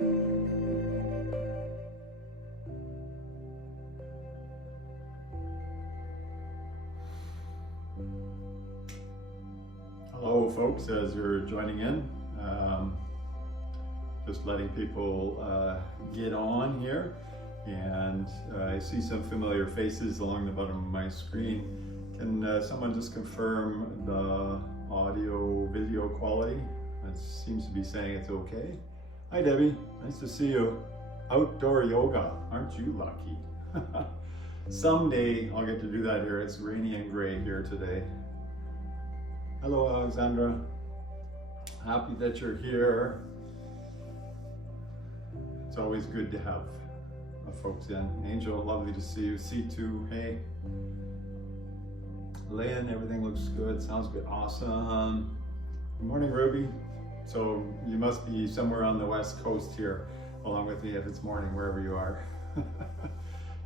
Hello folks, as you're joining in, just letting people get on here, and I see some familiar faces along the bottom of my screen. Can someone just confirm the audio video quality? It seems to be saying it's okay. Hi Debbie, nice to see you. Outdoor yoga, aren't you lucky? Someday I'll get to do that here. It's rainy and gray here today. Hello Alexandra, happy that you're here. It's always good to have folks in. Angel, lovely to see you. C2, hey. Lynn, everything looks good, sounds good, awesome. Good morning Ruby. So you must be somewhere on the west coast here, along with me if it's morning, wherever you are.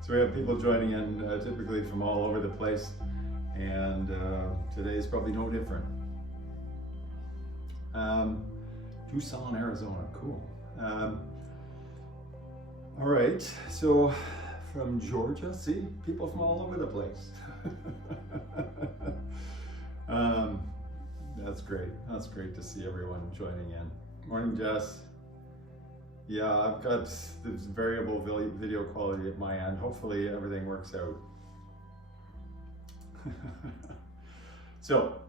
So we have people joining in typically from all over the place. And today is probably no different. Tucson, Arizona, cool. All right, so from Georgia, see, people from all over the place. That's great. That's great to see everyone joining in. Morning, Jess. Yeah, I've got this variable video quality at my end. Hopefully everything works out. So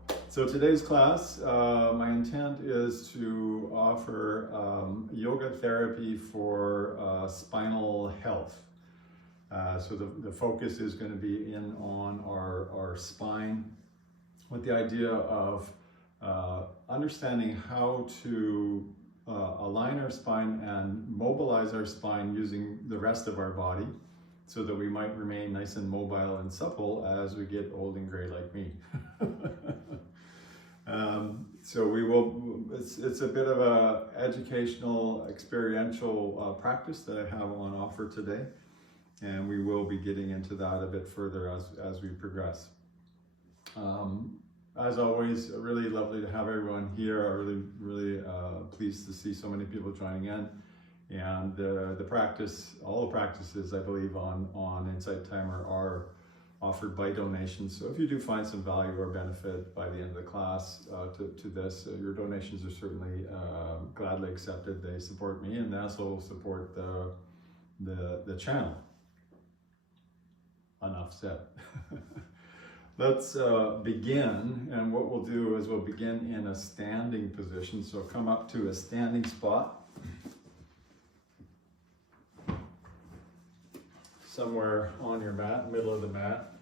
today's class, my intent is to offer yoga therapy for spinal health. So the focus is going to be on our spine, with the idea of understanding how to align our spine and mobilize our spine using the rest of our body, so that we might remain nice and mobile and supple as we get old and gray like me. So we will, it's a bit of a educational, experiential practice that I have on offer today. And we will be getting into that a bit further as we progress. As always, really lovely to have everyone here. I'm really pleased to see so many people joining in. And the practice, all the practices I believe on Insight Timer are offered by donations. So if you do find some value or benefit by the end of the class to this, your donations are certainly gladly accepted. They support me and they also support the channel. Enough said. Let's begin, and what we'll do is we'll begin in a standing position. So come up to a standing spot. Somewhere on your mat, middle of the mat.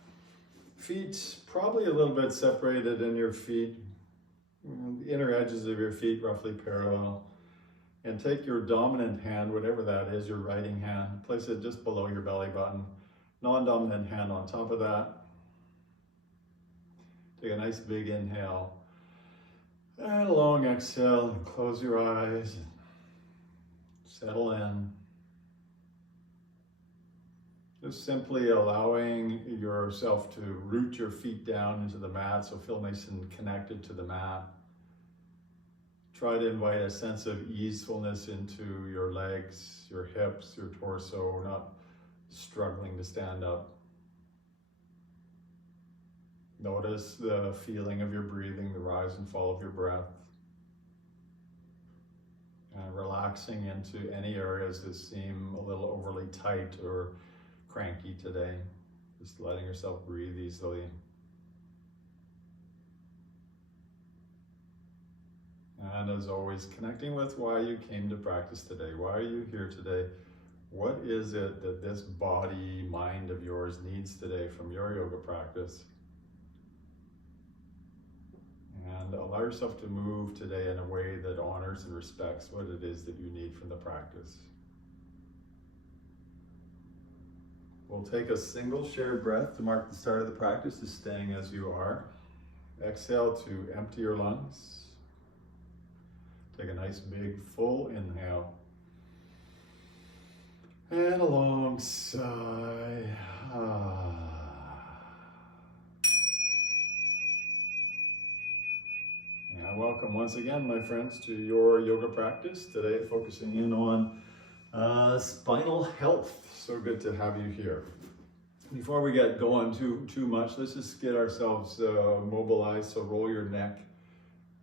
Feet probably a little bit separated in your feet, the inner edges of your feet roughly parallel. And take your dominant hand, whatever that is, your writing hand, place it just below your belly button. Non-dominant hand on top of that. Take a nice big inhale. And a long exhale, and close your eyes. Settle in. Just simply allowing yourself to root your feet down into the mat, so feel nice and connected to the mat. Try to invite a sense of easefulness into your legs, your hips, your torso, not struggling to stand up. Notice the feeling of your breathing, the rise and fall of your breath. And relaxing into any areas that seem a little overly tight or cranky today. Just letting yourself breathe easily. And as always, connecting with why you came to practice today. Why are you here today? What is it that this body, mind of yours needs today from your yoga practice? And allow yourself to move today in a way that honors and respects what it is that you need from the practice. We'll take a single shared breath to mark the start of the practice, just staying as you are. Exhale to empty your lungs. Take a nice big full inhale. And a long sigh. And welcome once again, my friends, to your yoga practice. Today, focusing in on Spinal health. So good to have you here. Before we get going too much, let's just get ourselves mobilized. So roll your neck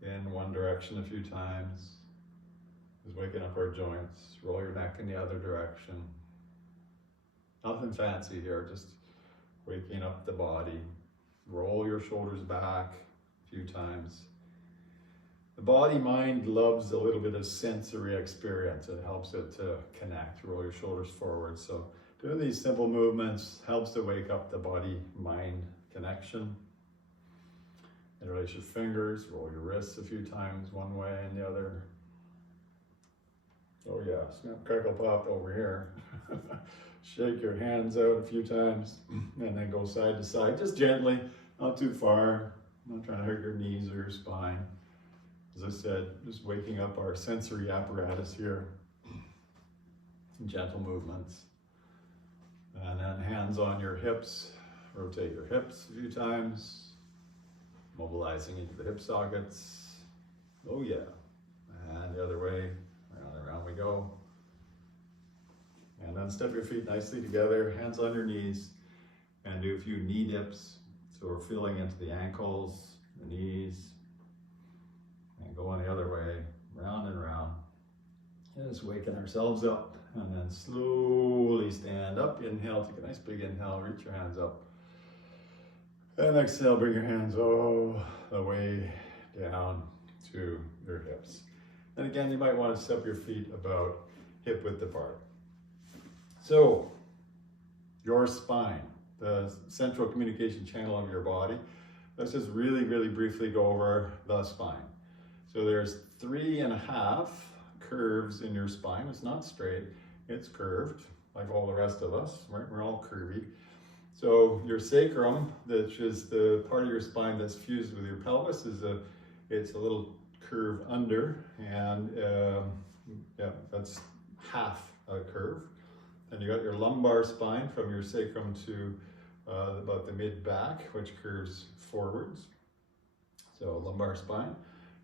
in one direction a few times. Just waking up our joints. Roll your neck in the other direction. Nothing fancy here, just waking up the body. Roll your shoulders back a few times. The body-mind loves a little bit of sensory experience. It helps it to connect. Roll your shoulders forward. So doing these simple movements helps to wake up the body-mind connection. Interlace your fingers, roll your wrists a few times, one way and the other. Oh yeah, snap, crackle, pop over here. Shake your hands out a few times and then go side to side, just gently, not too far. I'm not trying to hurt your knees or your spine. As I said, just waking up our sensory apparatus here. Gentle movements. And then hands on your hips. Rotate your hips a few times. Mobilizing into the hip sockets. Oh yeah. And the other way. Round and round we go. And then step your feet nicely together. Hands on your knees. And do a few knee dips. So we're feeling into the ankles, the knees. And go on the other way, round and round. And just waking ourselves up. And then slowly stand up. Inhale, take a nice big inhale, reach your hands up. And exhale, bring your hands all the way down to your hips. And again, you might want to step your feet about hip width apart. So, your spine, the central communication channel of your body. Let's just really briefly go over the spine. So there's 3.5 curves in your spine. It's not straight, it's curved, like all the rest of us, right? We're all curvy. So your sacrum, which is the part of your spine that's fused with your pelvis, it's a little curve under, and yeah, that's half a curve. And you got your lumbar spine from your sacrum to about the mid back, which curves forwards. So lumbar spine.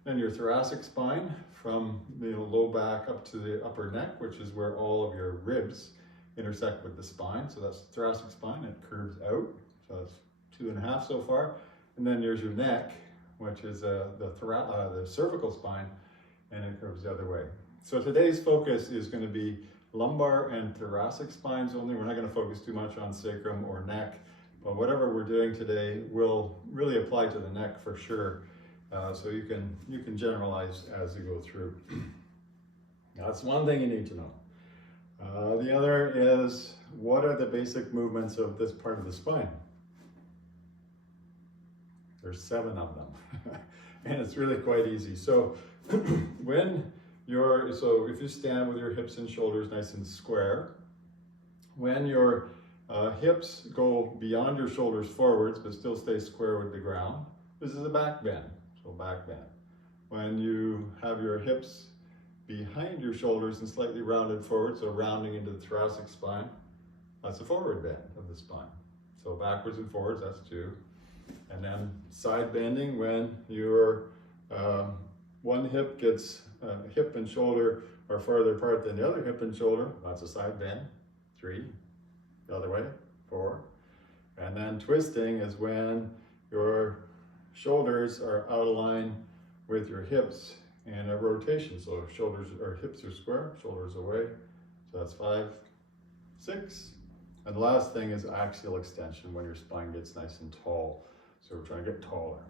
Then your thoracic spine from the low back up to the upper neck, which is where all of your ribs intersect with the spine. So that's the thoracic spine, it curves out. So that's 2.5 so far. And then there's your neck, which is the cervical spine, and it curves the other way. So today's focus is going to be lumbar and thoracic spines only. We're not going to focus too much on sacrum or neck, but whatever we're doing today will really apply to the neck for sure. So you can generalize as you go through. That's one thing you need to know. The other is, what are the basic movements of this part of the spine? There's 7 of them, and it's really quite easy. So if you stand with your hips and shoulders nice and square, when your hips go beyond your shoulders forwards but still stay square with the ground, this is a back bend. So back bend. When you have your hips behind your shoulders and slightly rounded forward, so rounding into the thoracic spine, that's a forward bend of the spine. So backwards and forwards, that's 2. And then side bending, when your one hip gets hip and shoulder are farther apart than the other hip and shoulder, that's a side bend, 3. The other way, 4. And then twisting is when your shoulders are out of line with your hips in a rotation. So shoulders or hips are square, shoulders away. So that's 5, 6. And the last thing is axial extension, when your spine gets nice and tall. So we're trying to get taller.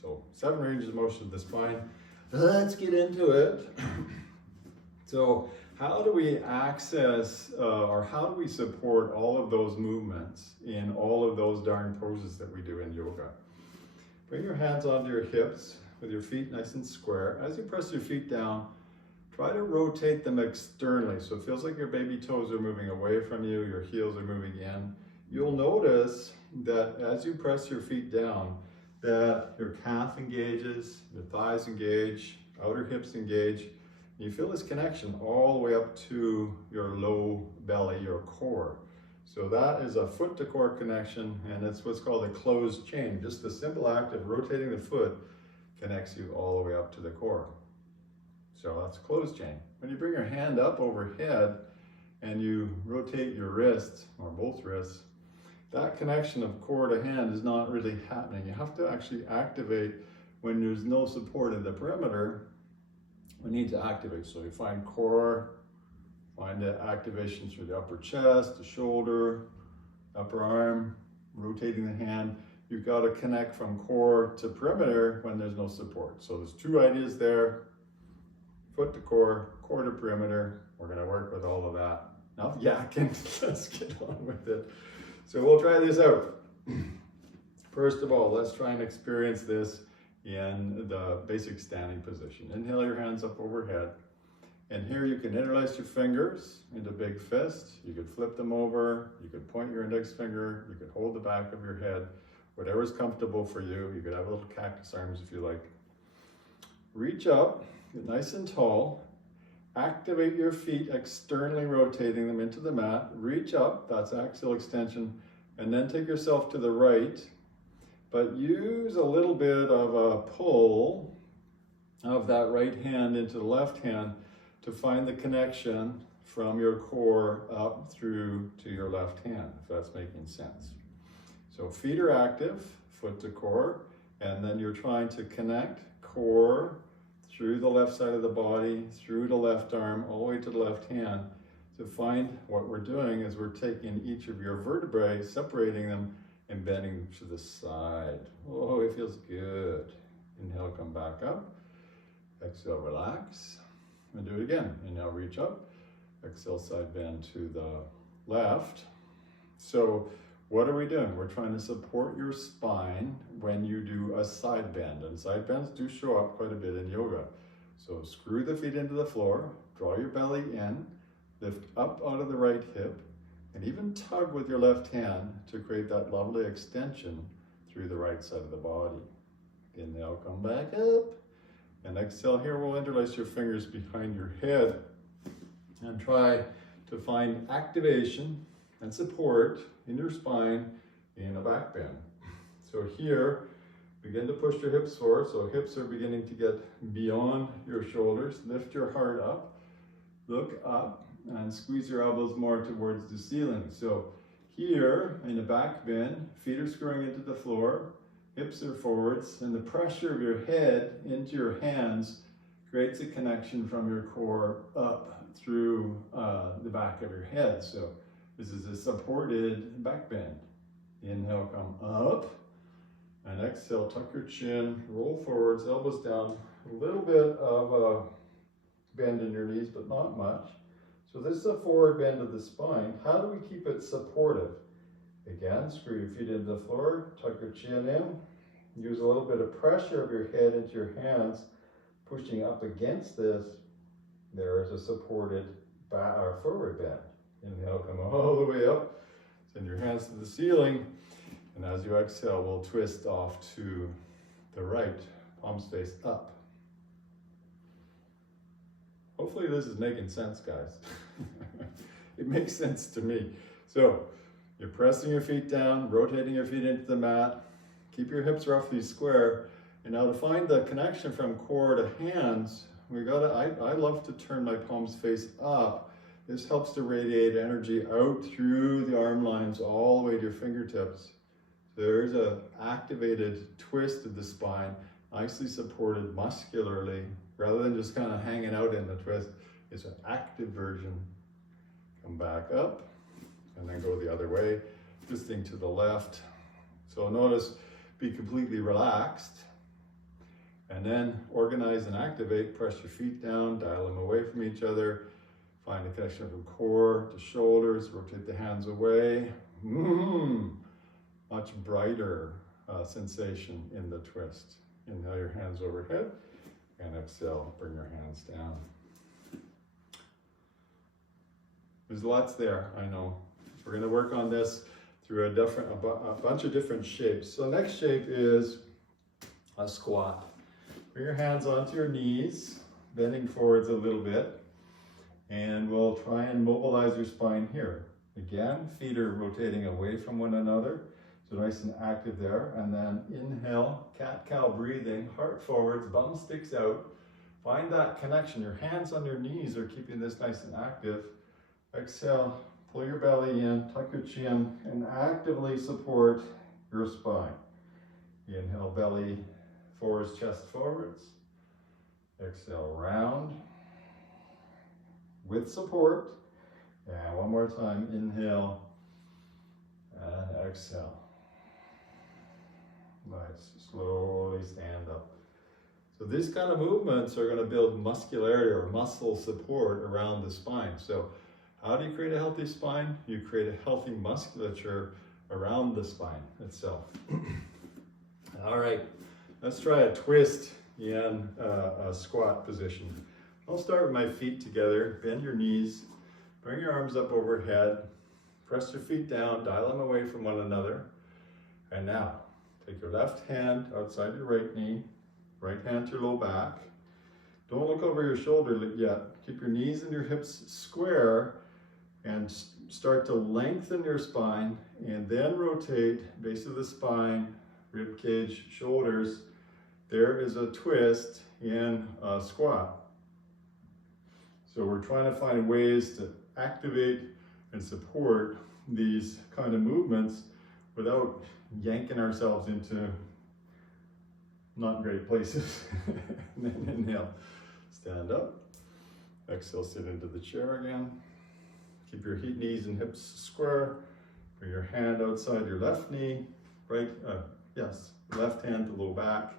So 7 ranges of motion of the spine. Let's get into it. So how do we access or how do we support all of those movements in all of those darn poses that we do in yoga? Bring your hands onto your hips with your feet nice and square. As you press your feet down, try to rotate them externally. So it feels like your baby toes are moving away from you, your heels are moving in. You'll notice that as you press your feet down, that your calf engages, your thighs engage, outer hips engage. You feel this connection all the way up to your low belly, your core. So that is a foot to core connection, and it's what's called a closed chain. Just the simple act of rotating the foot connects you all the way up to the core. So that's a closed chain. When you bring your hand up overhead, and you rotate your wrist, or both wrists, that connection of core to hand is not really happening. You have to actually activate when there's no support in the perimeter. We need to activate. So you find core, find the activation through the upper chest, the shoulder, upper arm, rotating the hand. You've got to connect from core to perimeter when there's no support. So there's two ideas there: foot to core, core to perimeter. We're going to work with all of that. Now yakking, let's get on with it. So we'll try this out. First of all, let's try and experience this in the basic standing position. Inhale your hands up overhead. And here you can interlace your fingers into a big fist. You could flip them over. You could point your index finger. You could hold the back of your head. Whatever's comfortable for you. You could have little cactus arms if you like. Reach up, get nice and tall. Activate your feet, externally rotating them into the mat. Reach up, that's axial extension. And then take yourself to the right. But use a little bit of a pull of that right hand into the left hand to find the connection from your core up through to your left hand, if that's making sense. So feet are active, foot to core, and then you're trying to connect core through the left side of the body, through the left arm, all the way to the left hand. To find what we're doing is we're taking each of your vertebrae, separating them, and bending them to the side. Oh, it feels good. Inhale, come back up. Exhale, relax. And do it again. Inhale, reach up. Exhale, side bend to the left. So what are we doing? We're trying to support your spine when you do a side bend. And side bends do show up quite a bit in yoga. So screw the feet into the floor, draw your belly in, lift up out of the right hip, and even tug with your left hand to create that lovely extension through the right side of the body. Inhale, come back up. And exhale, here we'll interlace your fingers behind your head and try to find activation and support in your spine in a back bend. So here, begin to push your hips forward. So hips are beginning to get beyond your shoulders. Lift your heart up, look up, and squeeze your elbows more towards the ceiling. So here in a back bend, feet are screwing into the floor, hips are forwards, and the pressure of your head into your hands creates a connection from your core up through the back of your head. So this is a supported back bend. Inhale, come up, and exhale, tuck your chin, roll forwards, elbows down, a little bit of a bend in your knees, but not much. So this is a forward bend of the spine. How do we keep it supportive? Again, screw your feet into the floor, tuck your chin in, use a little bit of pressure of your head into your hands, pushing up against this. There is a supported forward bend. Inhale, come all the way up, send your hands to the ceiling, and as you exhale, we'll twist off to the right, palms face up. Hopefully this is making sense, guys. It makes sense to me. So you're pressing your feet down, rotating your feet into the mat, keep your hips roughly square, and now to find the connection from core to hands, I love to turn my palms face up. This helps to radiate energy out through the arm lines all the way to your fingertips. There's an activated twist of the spine, nicely supported muscularly, rather than just kind of hanging out in the twist. It's an active version. Come back up, and then go the other way, twisting to the left. So notice, be completely relaxed, and then organize and activate. Press your feet down, dial them away from each other. Find the connection from core to shoulders, rotate the hands away. Much brighter sensation in the twist. Inhale your hands overhead, and exhale, bring your hands down. There's lots there, I know. We're gonna work on this through a bunch of different shapes. So the next shape is a squat. Bring your hands onto your knees, bending forwards a little bit. And we'll try and mobilize your spine here. Again, feet are rotating away from one another, so nice and active there. And then inhale, cat-cow breathing, heart forwards, bum sticks out. Find that connection. Your hands on your knees are keeping this nice and active. Exhale, pull your belly in, tuck your chin, and actively support your spine. Inhale, belly forwards, chest forwards. Exhale, round with support. And one more time, inhale and exhale. Nice, slowly stand up. So these kind of movements are going to build muscularity or muscle support around the spine. So how do you create a healthy spine? You create a healthy musculature around the spine itself. All right, let's try a twist in a squat position. I'll start with my feet together. Bend your knees, bring your arms up overhead, press your feet down, dial them away from one another. And now, take your left hand outside your right knee, right hand to your low back. Don't look over your shoulder yet. Keep your knees and your hips square and start to lengthen your spine, and then rotate base of the spine, rib cage, shoulders. There is a twist in a squat. So we're trying to find ways to activate and support these kind of movements without yanking ourselves into not great places. And then inhale, stand up. Exhale, sit into the chair again. Keep your knees and hips square. Bring your hand outside your left knee. Left hand to low back.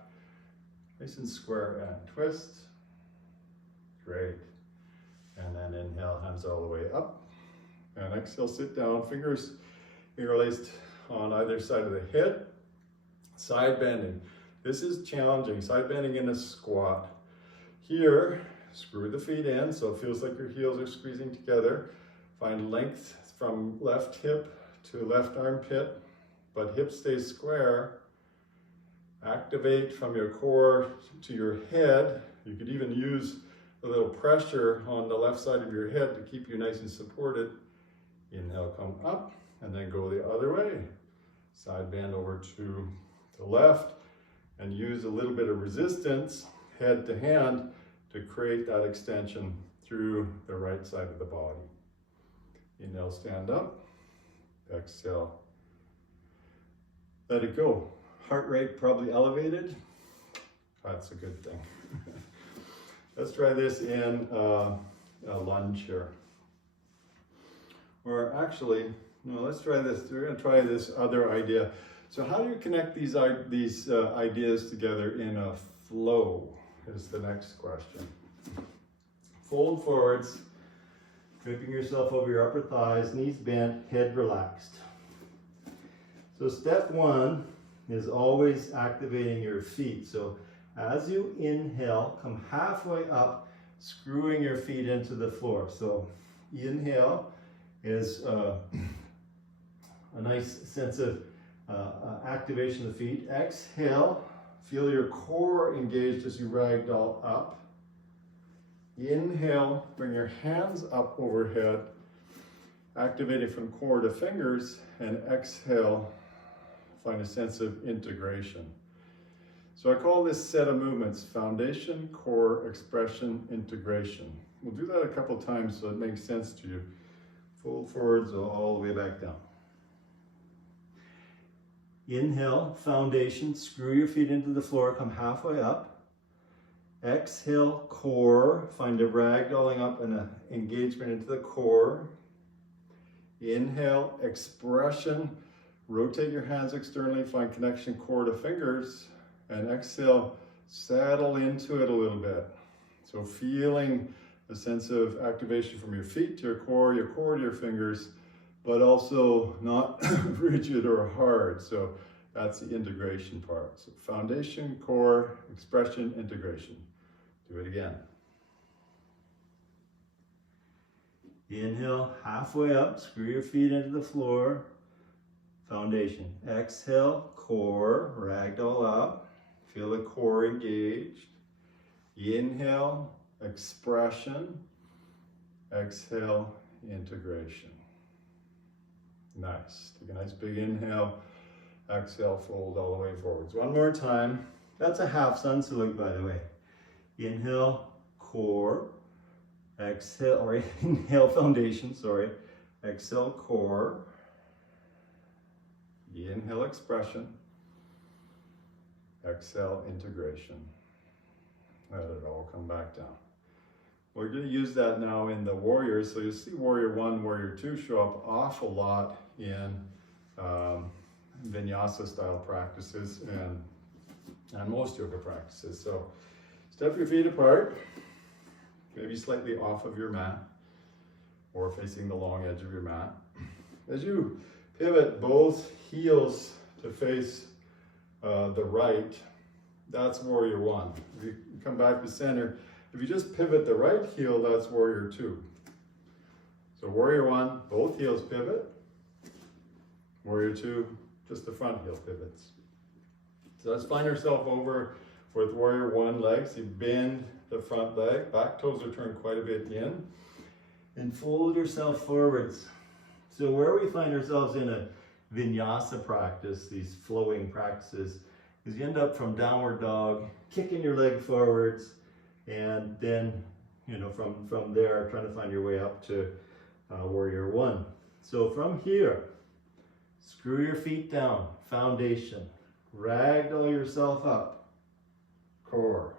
Nice and square and twist. Great. And then inhale, hands all the way up. And exhale, sit down. Fingers interlaced on either side of the head. Side bending. This is challenging. Side bending in a squat. Here, screw the feet in so it feels like your heels are squeezing together. Find length from left hip to left armpit, but hip stays square. Activate from your core to your head. You could even use a little pressure on the left side of your head to keep you nice and supported. Inhale, come up, and then go the other way. Side bend over to the left, and use a little bit of resistance, head to hand, to create that extension through the right side of the body. Inhale, stand up. Exhale, let it go. Heart rate probably elevated. That's a good thing. Let's try this in a lunge here. Or actually, no, let's try this. We're going to try this other idea. So how do you connect these ideas together in a flow is the next question. Fold forwards, draping yourself over your upper thighs, knees bent, head relaxed. So step one is always activating your feet. So as you inhale, come halfway up, screwing your feet into the floor. So inhale is a nice sense of activation of the feet. Exhale, feel your core engaged as you ragdoll up. Inhale, bring your hands up overhead, activating from core to fingers, and exhale, find a sense of integration. So I call this set of movements foundation, core, expression, integration. We'll do that a couple times so it makes sense to you. Fold forwards all the way back down. Inhale, foundation, screw your feet into the floor, come halfway up. Exhale, core, find a ragdolling up and an engagement into the core. Inhale, expression, rotate your hands externally, find connection core to fingers. And exhale, settle into it a little bit. So feeling a sense of activation from your feet to your core to your fingers, but also not rigid or hard. So that's the integration part. So foundation, core, expression, integration. Do it again. Inhale, halfway up, screw your feet into the floor. Foundation. Exhale, core, ragdoll up. Feel the core engaged. Inhale, expression. Exhale, integration. Nice. Take a nice big inhale. Exhale, fold all the way forwards. One more time. That's a half sun salute, by the way. Inhale, core. Exhale, or inhale foundation, sorry. Exhale core. Inhale expression. Exhale integration. Let it all come back down. We're going to use that now in the warriors. So you'll see warrior 1, warrior 2 show up awful lot in vinyasa style practices and most yoga practices. So step your feet apart, maybe slightly off of your mat or facing the long edge of your mat. As you pivot both heels to face the right, that's warrior 1. If you come back to center, if you just pivot the right heel, that's warrior 2. So warrior 1, both heels pivot. Warrior 2, just the front heel pivots. So let's find ourselves over with warrior 1 legs. You bend the front leg, back toes are turned quite a bit in, and fold yourself forwards. So where we find ourselves in a vinyasa practice, these flowing practices, is you end up from downward dog, kicking your leg forwards, and then, you know, from there, trying to find your way up to warrior 1. So from here, screw your feet down, foundation, ragdoll yourself up, core.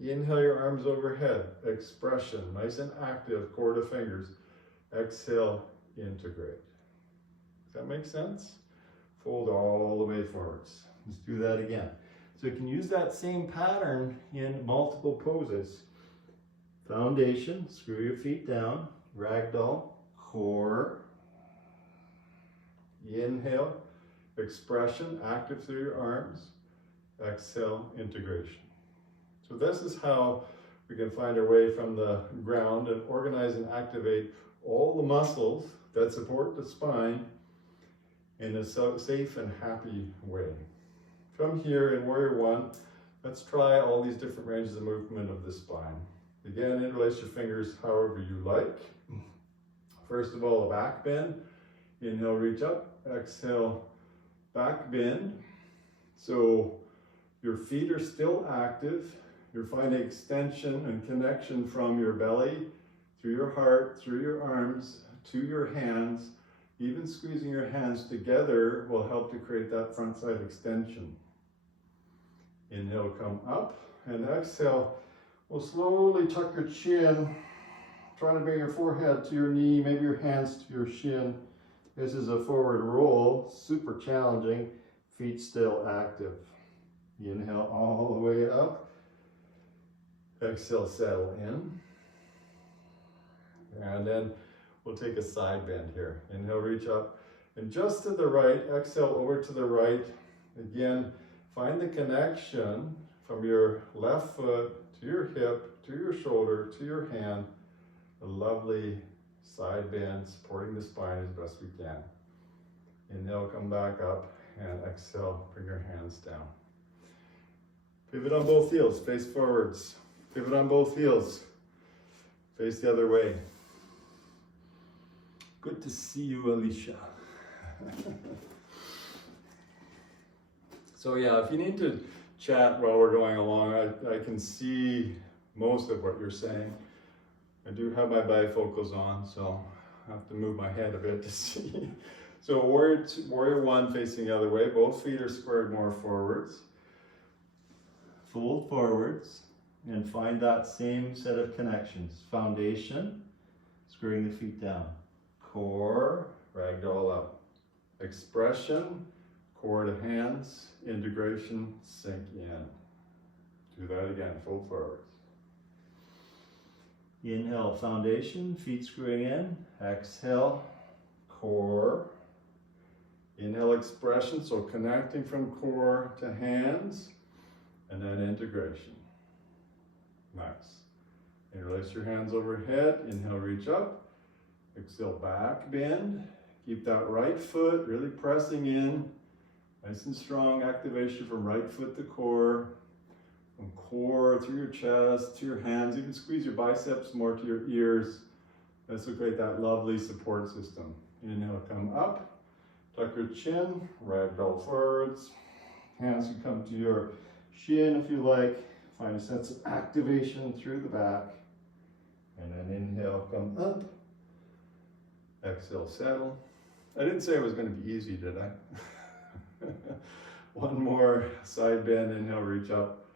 Inhale your arms overhead, expression, nice and active, core to fingers. Exhale, integrate. Does that make sense? Fold all the way forwards. Let's do that again. So you can use that same pattern in multiple poses. Foundation, screw your feet down, ragdoll, core. Inhale, expression, active through your arms. Exhale, integration. So this is how we can find our way from the ground and organize and activate all the muscles that support the spine in a safe and happy way. From here in warrior 1, let's try all these different ranges of movement of the spine. Again, interlace your fingers however you like. First of all, a back bend. Inhale, reach up. Exhale, back bend. So your feet are still active. You're finding extension and connection from your belly, through your heart, through your arms, to your hands. Even squeezing your hands together will help to create that front side extension. Inhale, come up, and exhale, we'll slowly tuck your chin, trying to bring your forehead to your knee, maybe your hands to your shin. This is a forward roll, super challenging, feet still active. Inhale all the way up. Exhale, settle in. And then we'll take a side bend here. Inhale, reach up. And just to the right, exhale over to the right. Again, find the connection from your left foot to your hip, to your shoulder, to your hand. A lovely side bend, supporting the spine as best we can. Inhale, come back up, and exhale, bring your hands down. Pivot on both heels, face forwards. Pivot on both heels, face the other way. Good to see you, Alicia. So yeah, if you need to chat while we're going along, I can see most of what you're saying. I do have my bifocals on, so I have to move my head a bit to see. So warrior 1 facing the other way, both feet are squared more forwards. Fold forwards and find that same set of connections. Foundation, screwing the feet down. Core, ragdoll up. Expression, core to hands, integration, sink in. Do that again, fold forwards. Inhale, foundation, feet screwing in. Exhale, core. Inhale, expression, so connecting from core to hands, and then integration. Nice. Interlace your hands overhead. Inhale, reach up. Exhale, back bend. Keep that right foot really pressing in. Nice and strong activation from right foot to core. From core through your chest, to your hands. Even squeeze your biceps more to your ears. This will create that lovely support system. Inhale, come up. Tuck your chin, ragdoll forwards. Hands can come to your shin if you like. Find a sense of activation through the back. And then inhale, come up. Exhale, settle. I didn't say it was going to be easy, did I? One more side bend, inhale, reach up.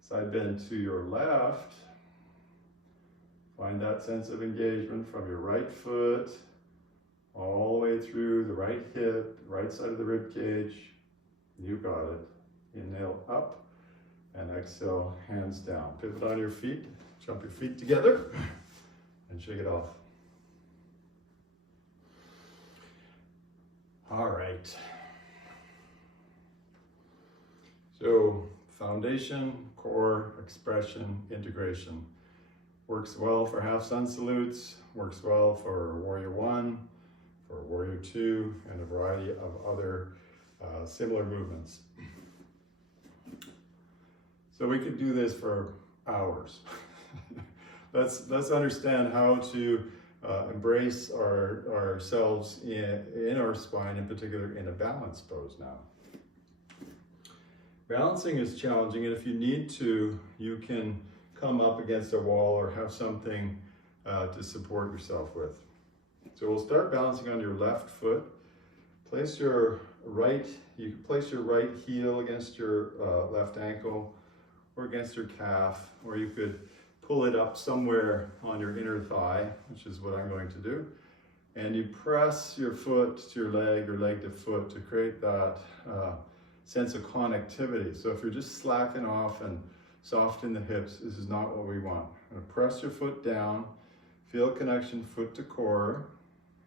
Side bend to your left. Find that sense of engagement from your right foot all the way through the right hip, right side of the rib cage. You got it. Inhale up and exhale, hands down. Pivot on your feet, jump your feet together and shake it off. All right. So foundation, core, expression, integration. Works well for half sun salutes, works well for warrior 1, for warrior 2, and a variety of other similar movements. So we could do this for hours. Let's understand how to embrace ourselves in our spine, in particular in a balance pose now. Balancing is challenging, and if you need to, you can come up against a wall or have something to support yourself with. So we'll start balancing on your left foot. Place your right, you can place your right heel against your left ankle or against your calf, or you could pull it up somewhere on your inner thigh, which is what I'm going to do. And you press your foot to your leg or leg to foot to create that sense of connectivity. So if you're just slacking off and soft in the hips, this is not what we want. I'm gonna press your foot down, feel connection foot to core,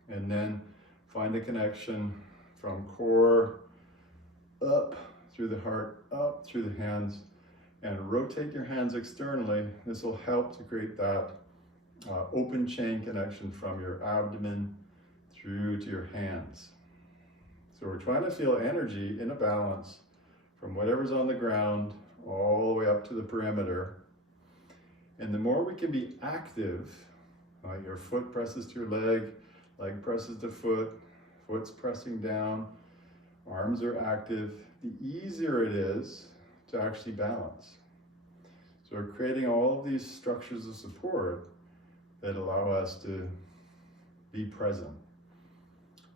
and then find a connection from core up through the heart, up through the hands, and rotate your hands externally. This will help to create that open chain connection from your abdomen through to your hands. So we're trying to feel energy in a balance from whatever's on the ground all the way up to the perimeter. And the more we can be active, your foot presses to your leg presses to foot, foot's pressing down, arms are active, the easier it is to actually balance. So we're creating all of these structures of support that allow us to be present.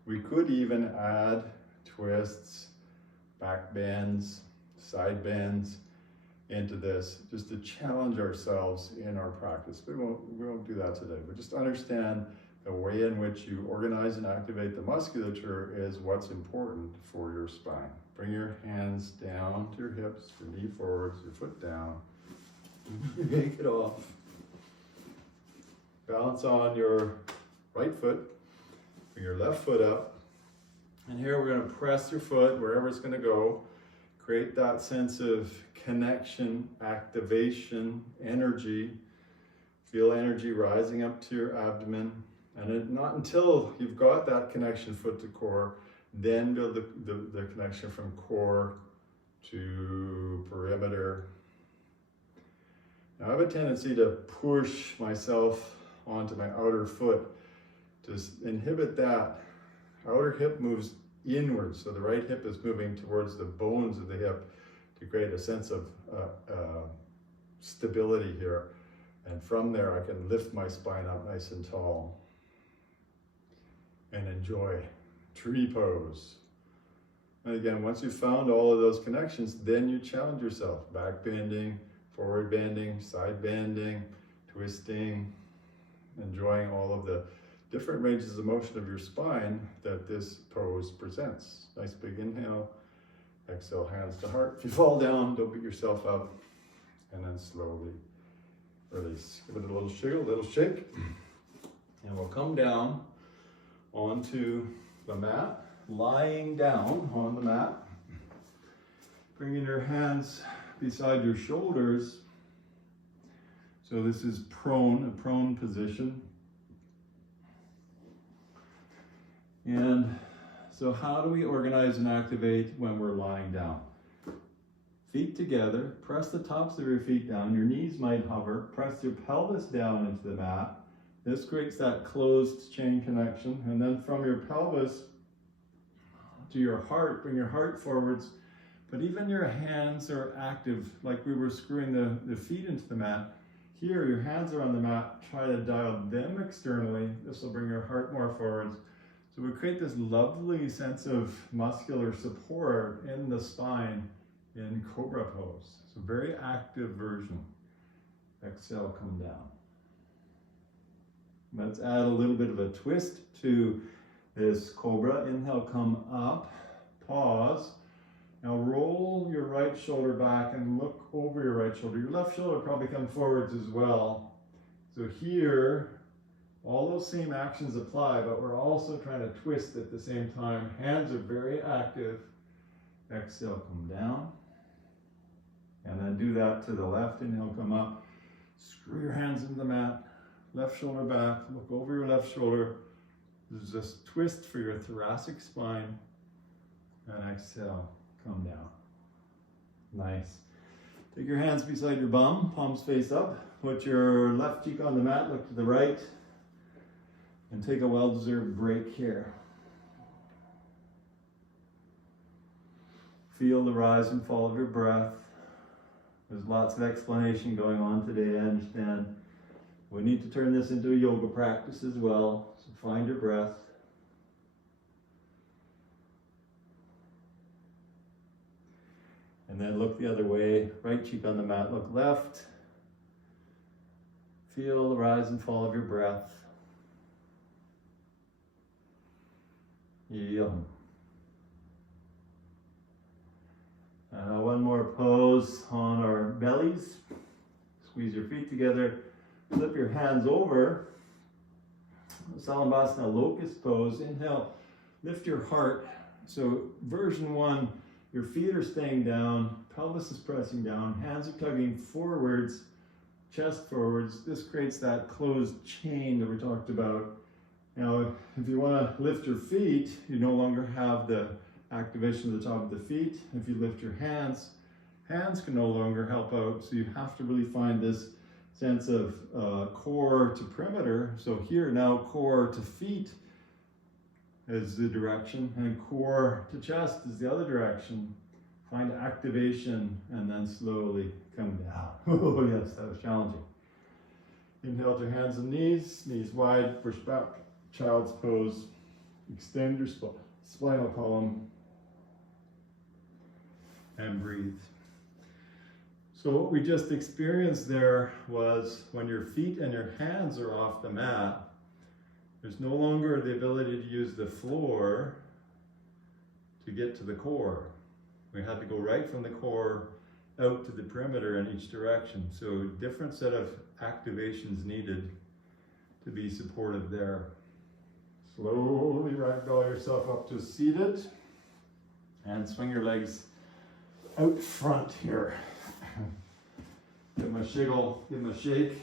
We could even add twists, back bends, side bends into this, just to challenge ourselves in our practice. We won't do that today, but just understand the way in which you organize and activate the musculature is what's important for your spine. Bring your hands down to your hips, your knee forwards, your foot down. Take it off. Balance on your right foot. Bring your left foot up. And here we're going to press your foot wherever it's going to go. Create that sense of connection, activation, energy. Feel energy rising up to your abdomen. And not until you've got that connection foot to core, then build the connection from core to perimeter. Now I have a tendency to push myself onto my outer foot to inhibit that. Outer hip moves inwards, so the right hip is moving towards the bones of the hip to create a sense of stability here. And from there I can lift my spine up nice and tall and enjoy tree pose. And again, once you've found all of those connections, then you challenge yourself. Back bending, forward bending, side bending, twisting, enjoying all of the different ranges of motion of your spine that this pose presents. Nice big inhale, exhale, hands to heart. If you fall down, don't beat yourself up, and then slowly release. Give it a little shake, and we'll come down onto the mat, lying down on the mat, bringing your hands beside your shoulders. So this is prone, a prone position. And so how do we organize and activate when we're lying down? Feet together, press the tops of your feet down, your knees might hover, press your pelvis down into the mat. This creates that closed chain connection. And then from your pelvis to your heart, bring your heart forwards. But even your hands are active, like we were screwing the feet into the mat. Here, your hands are on the mat. Try to dial them externally. This will bring your heart more forwards. So we create this lovely sense of muscular support in the spine in Cobra pose. So very active version. Exhale, come down. Let's add a little bit of a twist to this Cobra. Inhale, come up, pause. Now roll your right shoulder back and look over your right shoulder. Your left shoulder probably come forwards as well. So here, all those same actions apply, but we're also trying to twist at the same time. Hands are very active. Exhale, come down. And then do that to the left. Inhale, come up. Screw your hands into the mat. Left shoulder back. Look over your left shoulder. This is just twist for your thoracic spine. And exhale, come down. Nice. Take your hands beside your bum, palms face up. Put your left cheek on the mat, look to the right. And take a well-deserved break here. Feel the rise and fall of your breath. There's lots of explanation going on today, I understand. We need to turn this into a yoga practice as well, so find your breath. And then look the other way, right cheek on the mat, look left. Feel the rise and fall of your breath. Yum. And one more pose on our bellies. Squeeze your feet together. Flip your hands over. Salambhasana locust pose. Inhale, lift your heart. So version 1, your feet are staying down, pelvis is pressing down, hands are tugging forwards, chest forwards. This creates that closed chain that we talked about. Now, if you want to lift your feet, you no longer have the activation of the top of the feet. If you lift your hands, hands can no longer help out. So you have to really find this sense of core to perimeter. So here now, core to feet is the direction, and core to chest is the other direction. Find activation and then slowly come down. Oh yes, that was challenging. Inhale to hands and knees, knees wide, push back, child's pose. Extend your spinal column and breathe. So what we just experienced there was when your feet and your hands are off the mat, there's no longer the ability to use the floor to get to the core. We had to go right from the core out to the perimeter in each direction. So different set of activations needed to be supportive there. Slowly ragdoll yourself up to seated and swing your legs out front here. Give them a shiggle, give them a shake.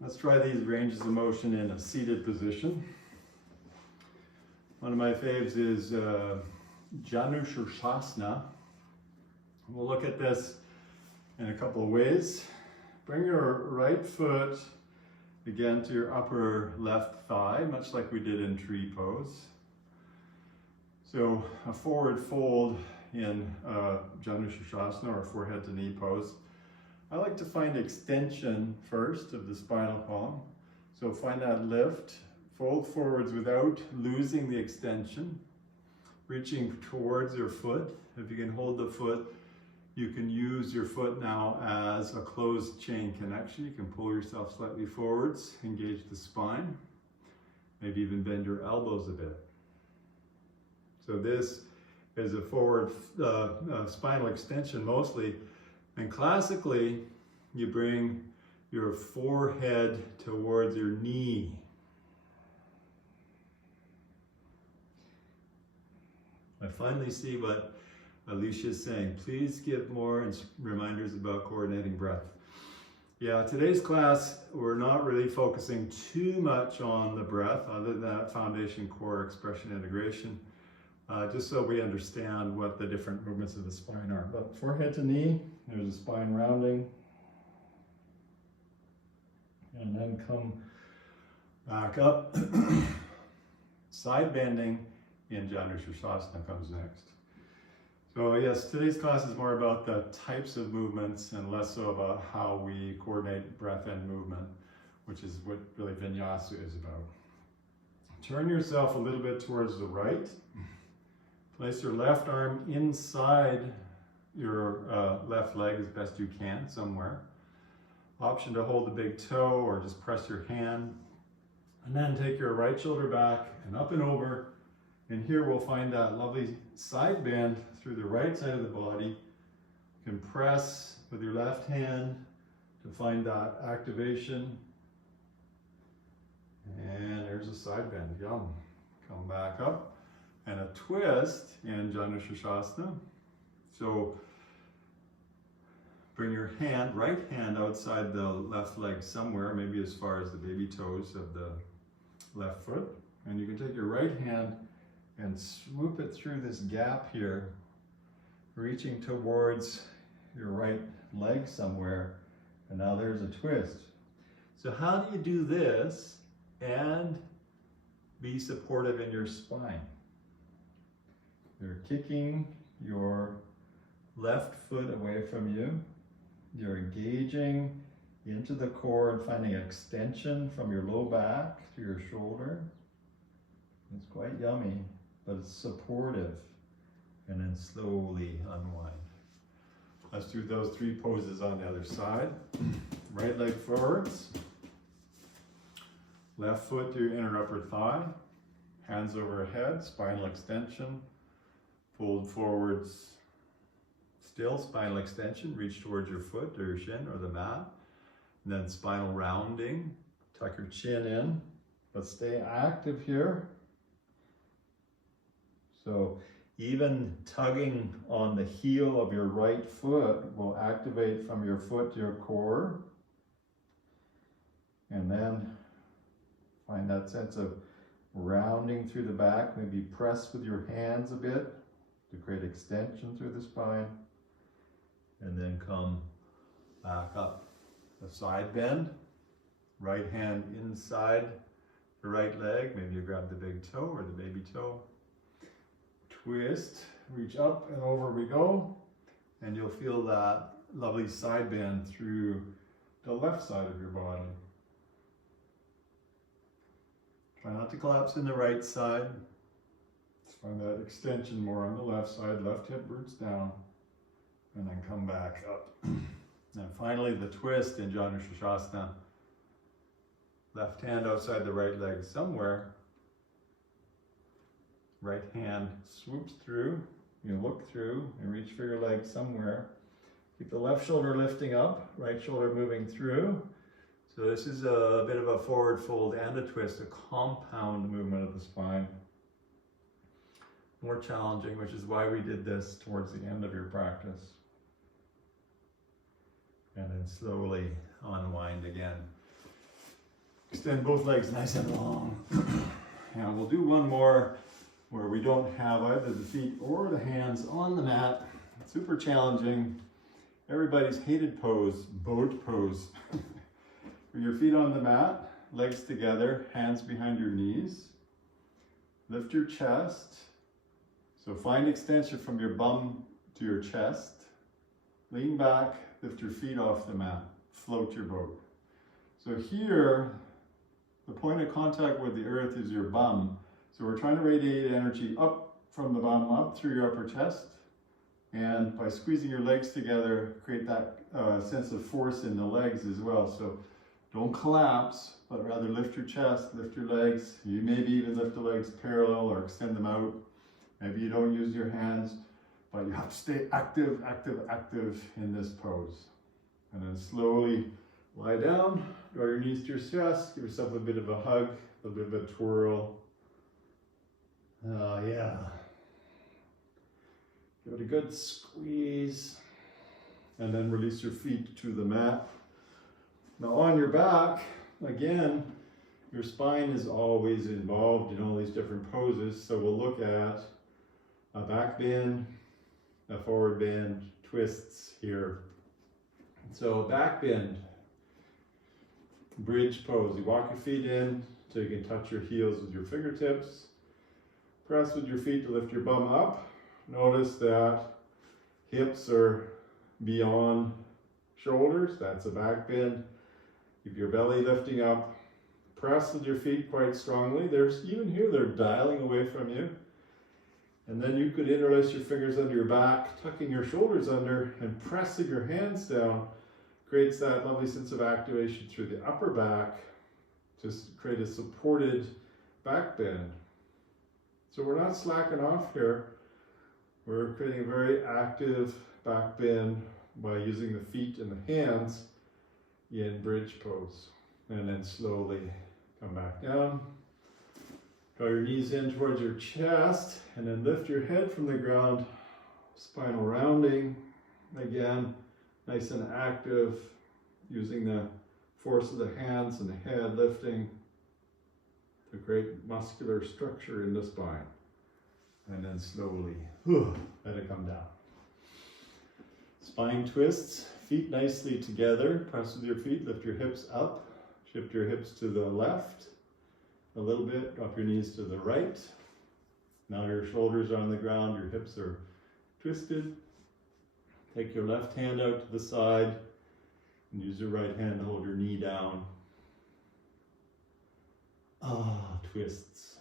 Let's try these ranges of motion in a seated position. One of my faves is Janushirshasana. We'll look at this in a couple of ways. Bring your right foot again to your upper left thigh, much like we did in tree pose. So a forward fold in Janushirshasana or forehead to knee pose. I like to find extension first of the spinal column. So find that lift, fold forwards without losing the extension, reaching towards your foot. If you can hold the foot, you can use your foot now as a closed chain connection. You can pull yourself slightly forwards, engage the spine, maybe even bend your elbows a bit. So this is a forward spinal extension mostly. And classically, you bring your forehead towards your knee. I finally see what Alicia's saying. Please give more reminders about coordinating breath. Yeah, today's class, we're not really focusing too much on the breath, other than that foundation, core, expression, integration, just so we understand what the different movements of the spine are. But forehead to knee, there's a spine rounding. And then come back up. Side bending in Janushirshasana comes next. So yes, today's class is more about the types of movements and less so about how we coordinate breath and movement, which is what really vinyasa is about. Turn yourself a little bit towards the right. Place your left arm inside your left leg as best you can somewhere. Option to hold the big toe or just press your hand. And then take your right shoulder back and up and over. And here we'll find that lovely side bend through the right side of the body. You can press with your left hand to find that activation. And there's a side bend, yum. Come back up. And a twist in Janu Shasana. So bring your hand, right hand outside the left leg somewhere, maybe as far as the baby toes of the left foot. And you can take your right hand and swoop it through this gap here, reaching towards your right leg somewhere. And now there's a twist. So how do you do this and be supportive in your spine? You're kicking your left foot away from you. You're engaging into the core and finding extension from your low back to your shoulder. It's quite yummy, but it's supportive. And then slowly unwind. Let's do those three poses on the other side. Right leg forwards. Left foot to your inner upper thigh. Hands overhead, spinal extension. Fold forwards. Still spinal extension. Reach towards your foot or your shin or the mat. And then spinal rounding. Tuck your chin in, but stay active here. So even tugging on the heel of your right foot will activate from your foot to your core. And then find that sense of rounding through the back. Maybe press with your hands a bit to create extension through the spine. And then come back up. A side bend. Right hand inside the right leg. Maybe you grab the big toe or the baby toe. Twist, reach up and over we go, and you'll feel that lovely side bend through the left side of your body. Try not to collapse in the right side. Let's find that extension more on the left side, left hip roots down, and then come back up. And finally the twist in Janu Shasana. Left hand outside the right leg somewhere. Right hand swoops through, you look through and reach for your leg somewhere. Keep the left shoulder lifting up, right shoulder moving through. So this is a bit of a forward fold and a twist, a compound movement of the spine. More challenging, which is why we did this towards the end of your practice. And then slowly unwind again. Extend both legs nice and long. And we'll do one more where we don't have either the feet or the hands on the mat. Super challenging. Everybody's hated pose, boat pose. With your feet on the mat, legs together, hands behind your knees. Lift your chest. So find extension from your bum to your chest. Lean back, lift your feet off the mat. Float your boat. So here, the point of contact with the earth is your bum. So we're trying to radiate energy up from the bottom up through your upper chest. And by squeezing your legs together, create that sense of force in the legs as well. So don't collapse, but rather lift your chest, lift your legs. You maybe even lift the legs parallel or extend them out. Maybe you don't use your hands, but you have to stay active, active, active in this pose. And then slowly lie down, draw your knees to your chest, give yourself a bit of a hug, a bit of a twirl. Yeah. Give it a good squeeze and then release your feet to the mat. Now on your back, again, your spine is always involved in all these different poses. So we'll look at a back bend, a forward bend, twists here. So back bend, bridge pose. You walk your feet in so you can touch your heels with your fingertips. Press with your feet to lift your bum up. Notice that Hips are beyond shoulders, that's a back bend. Keep your belly lifting up. Press with your feet quite strongly. There's even here, they're dialing away from you. And then you could interlace your fingers under your back, tucking your shoulders under and pressing your hands down. Creates that lovely sense of activation through the upper back to create a supported back bend. So we're not slacking off here. We're creating a very active back bend by using the feet and the hands in bridge pose. And then slowly come back down. Draw your knees in towards your chest and then lift your head from the ground. Spinal rounding. Again, nice and active, using the force of the hands and the head lifting to create muscular structure in the spine. And then slowly, let it come down. Spine twists, feet nicely together. Press with your feet, lift your hips up. Shift your hips to the left a little bit, drop your knees to the right. Now your shoulders are on the ground, your hips are twisted. Take your left hand out to the side and use your right hand to hold your knee down. Twists.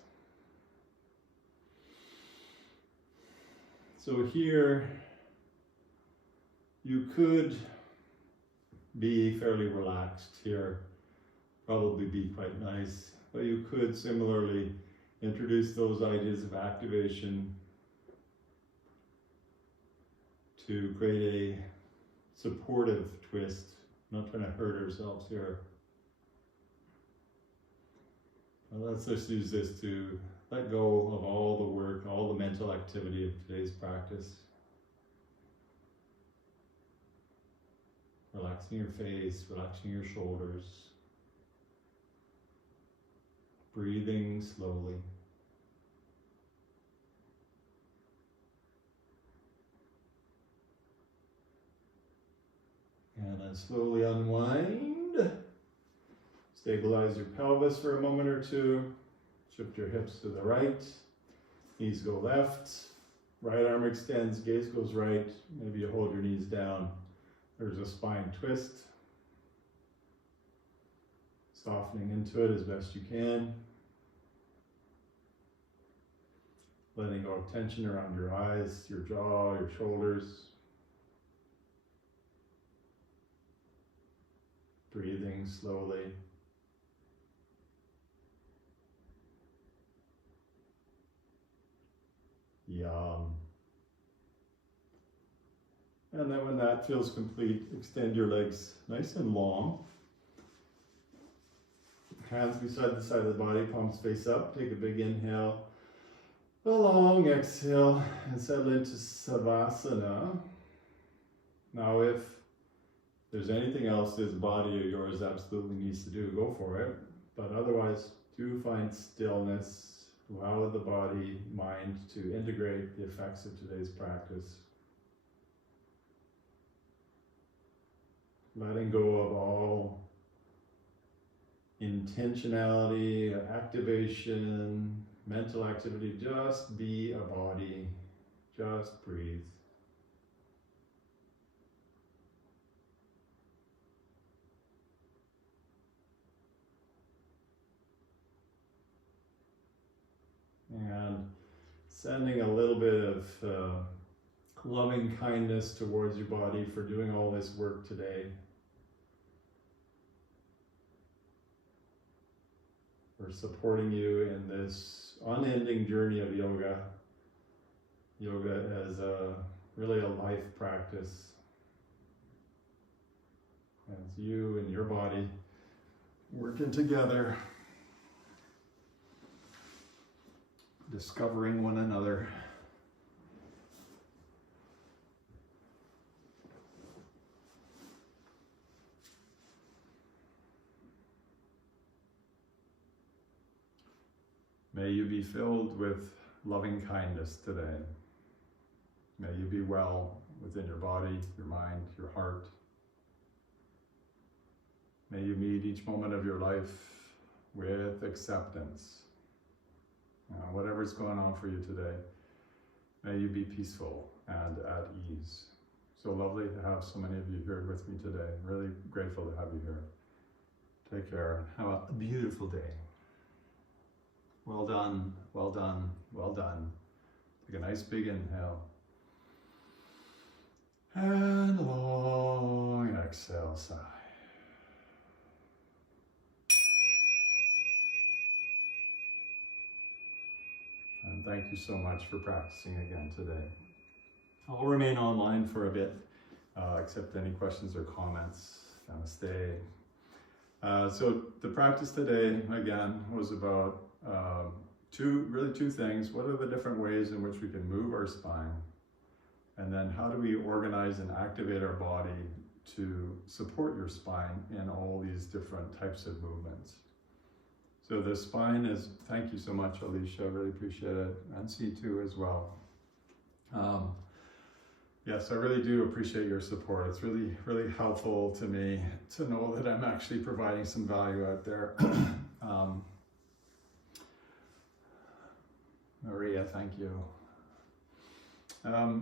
So here, you could be fairly relaxed here, probably be quite nice, but you could similarly introduce those ideas of activation to create a supportive twist. Not trying to hurt ourselves here. Well, let's just use this to let go of all the work, all the mental activity of today's practice. Relaxing your face, relaxing your shoulders. Breathing slowly. And then slowly unwind. Stabilize your pelvis for a moment or two. Shift your hips to the right. Knees go left. Right arm extends, gaze goes right. Maybe you hold your knees down. There's a spine twist. Softening into it as best you can. Letting go of tension around your eyes, your jaw, your shoulders. Breathing slowly. Yum. And then when that feels complete, extend your legs nice and long. Hands beside the side of the body, palms face up. Take a big inhale. A long exhale and settle into Savasana. Now if there's anything else this body of yours absolutely needs to do, go for it. But otherwise, do find stillness. Allow the body, mind to integrate the effects of today's practice. Letting go of all intentionality, activation, mental activity. Just be a body. Just breathe. And sending a little bit of loving kindness towards your body for doing all this work today. For supporting you in this unending journey of yoga. Yoga as really a life practice. As you and your body working together. Discovering one another. May you be filled with loving kindness today. May you be well within your body, your mind, your heart. May you meet each moment of your life with acceptance. Whatever's going on for you today, may you be peaceful and at ease. So lovely to have so many of you here with me today. Really grateful to have you here. Take care. Have a beautiful day. Well done, well done, well done. Take a nice big inhale. And long exhale, sigh. And thank you so much for practicing again today. I'll remain online for a bit, accept any questions or comments. Namaste. So the practice today, again, was about two things. What are the different ways in which we can move our spine? And then how do we organize and activate our body to support your spine in all these different types of movements? So the spine is, thank you so much, Alicia, really appreciate it, and C2 as well. Yes, I really do appreciate your support. It's really, really helpful to me to know that I'm actually providing some value out there. Maria, thank you.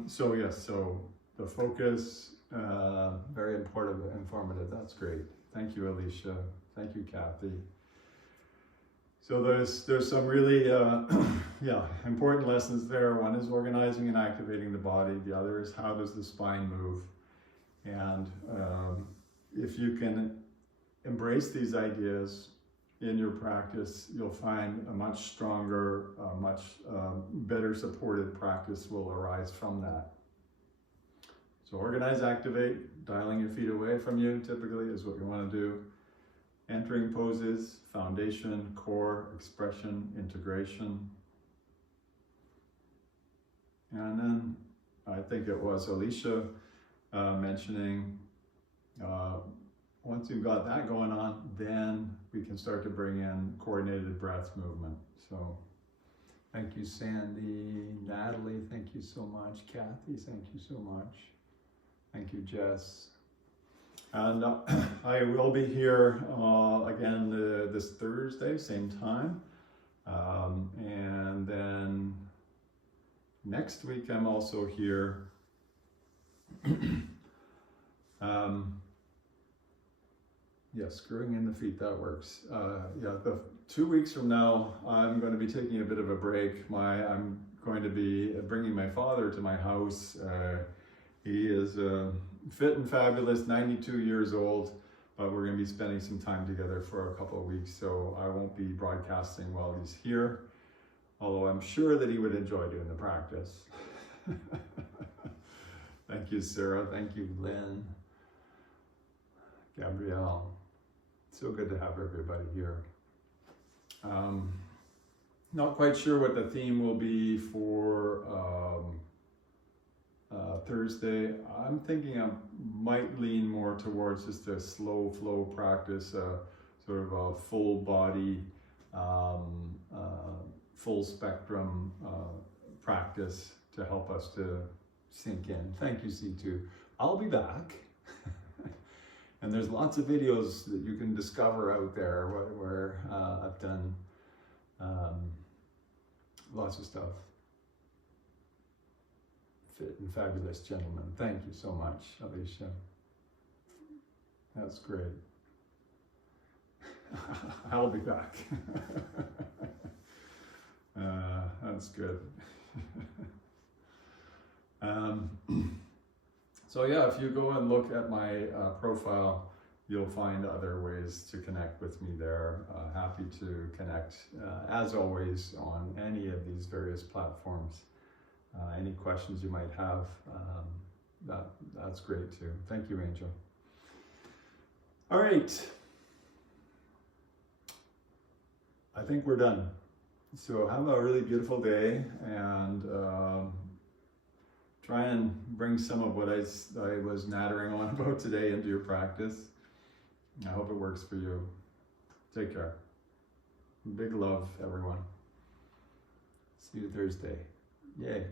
So the focus, very important, informative, that's great. Thank you, Alicia. Thank you, Kathy. So there's some really important lessons there. One is organizing and activating the body. The other is how does the spine move. And if you can embrace these ideas in your practice, you'll find a much stronger, much better supported practice will arise from that. So organize, activate, dialing your feet away from you typically is what you want to do. Entering poses, foundation, core, expression, integration. And then I think it was Alicia mentioning, once you've got that going on, then we can start to bring in coordinated breath movement. So thank you, Sandy. Natalie, thank you so much. Kathy, thank you so much. Thank you, Jess. And I will be here again this Thursday, same time. And then next week I'm also here. Yeah, screwing in the feet, that works. The 2 weeks from now, I'm going to be taking a bit of a break. I'm going to be bringing my father to my house. He is fit and fabulous, 92 years old, but we're going to be spending some time together for a couple of weeks, so I won't be broadcasting while he's here, although I'm sure that he would enjoy doing the practice. Thank you, Sarah. Thank you, Lynn. Gabrielle. So good to have everybody here. Not quite sure what the theme will be for Thursday. I'm thinking I might lean more towards just a slow flow practice, sort of a full body, full spectrum practice to help us to sink in. Thank you, C2. I'll be back. And there's lots of videos that you can discover out there where I've done lots of stuff. Fit and fabulous gentlemen. Thank you so much, Alicia. That's great. I'll be back. That's good. So yeah, if you go and look at my profile, you'll find other ways to connect with me there. Happy to connect, as always, on any of these various platforms. Any questions you might have, that's great too. Thank you, Angel. All right. I think we're done. So have a really beautiful day, and try and bring some of what I was nattering on about today into your practice. I hope it works for you. Take care. Big love, everyone. See you Thursday. Yay.